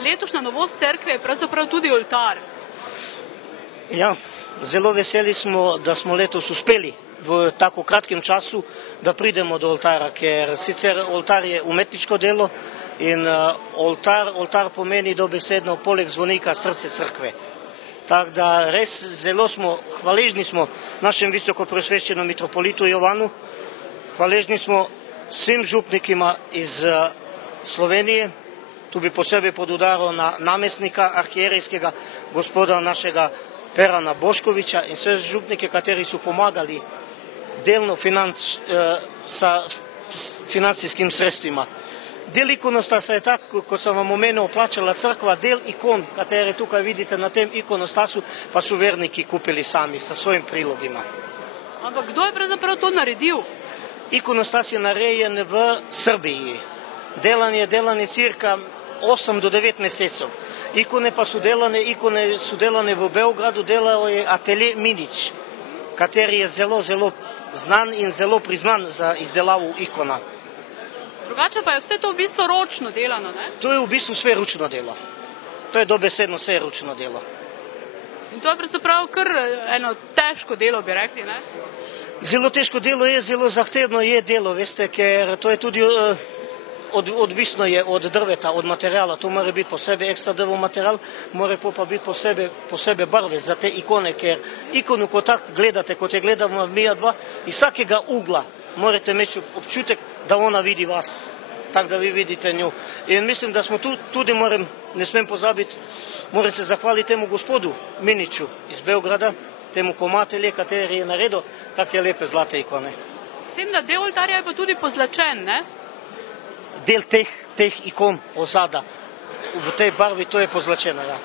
Letošnja novost cerkve je pravzaprav tudi oltar. Ja, zelo veseli smo, da smo letos uspeli v tako kratkem času, da pridemo do oltara, ker sicer oltar je umetniško delo in oltar pomeni dobesedno poleg zvonika srce cerkve. Tako da res zelo hvaležni smo našem visokopreosveščenom mitropolitu Jovanu, hvaležni smo svim župnikima iz Slovenije, tu bi posebej podudaril na namestnika arhierejskega gospoda našega Perana Boškovića in sve župnike, kateri su pomagali delno sa financijskim sredstvima. Del ikonostada je tako, ko sam vam omenil, plačala crkva, del ikon, katere tukaj vidite na tem ikonostasu, pa su verniki kupili sami sa svojim prilogima. Ampak kdo je pravzaprav to naredil? Ikonostas je narejen v Srbiji. Delan je cirka 8 do 9 mesecev. Ikone su delane v Beogradu, delao je Atelje Minić, kateri je zelo znan in zelo priznan za izdelavu ikona. Drugače pa je vse to v bistvu ročno delano, ne? To je v bistvu sve ručno delo. To je dobesedno sve ručno delo. In to je pravzaprav kar eno težko delo, bi rekli, ne? Zelo težko delo je, zelo zahtevno je delo, veste, ker to je tudi odvisno je od drveta, od materijala. To mora biti posebej ekstra drvo materijal, mora pa biti posebej barve za te ikone, ker ikonu, ko tak gledate, kot je gledamo Mija 2, iz vsakega ugla morate imeti občutek, da ona vidi vas, tako da vi vidite nju. In mislim, da smo tudi, ne smem pozabiti, moram se zahvaliti temu gospodu Miniću iz Beograda, temu komatelje, kateri je naredil take lepe zlate ikone. S tem, da del oltarja je pa tudi pozlačen, ne? Del teh ikon ozada v tej barvi, to je pozlačeno, ja.